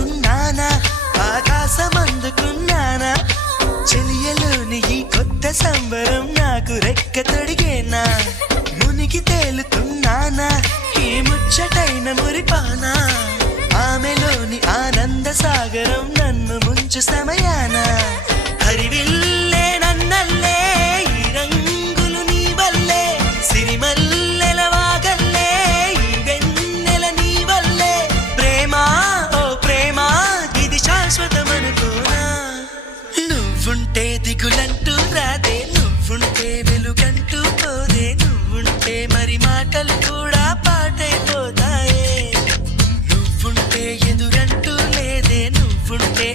ఉన్నానా ఆకాశం అందుకున్నానా చెలియలోని ఈ కొత్త సంబరం నాకు రెక్క తొడిగేనా మునిగి తేలుతున్నానా ఈ ముచ్చటైన మురిపానా ఆమెలోని ఆనంద సాగరం నన్ను ముంచు సమయాన హరివిల్లే నన్నల్లే ఈ రంగులు నీ వల్లే సిరిమల్లెల వాగల్లే ఈ వెన్నెల నీ వల్లే ప్రేమ ఓ ప్రేమ ఇది శాశ్వతమనుకోనా నువ్వుంటే దిగులంటూ రాదే నువ్వుంటే వెలుగంటూ పోదే నువ్వుంటే మరి మాటలు కూడా పాటైపోతాయే నువ్వుంటే ఎదురంటూ లేదే నువ్వుంటే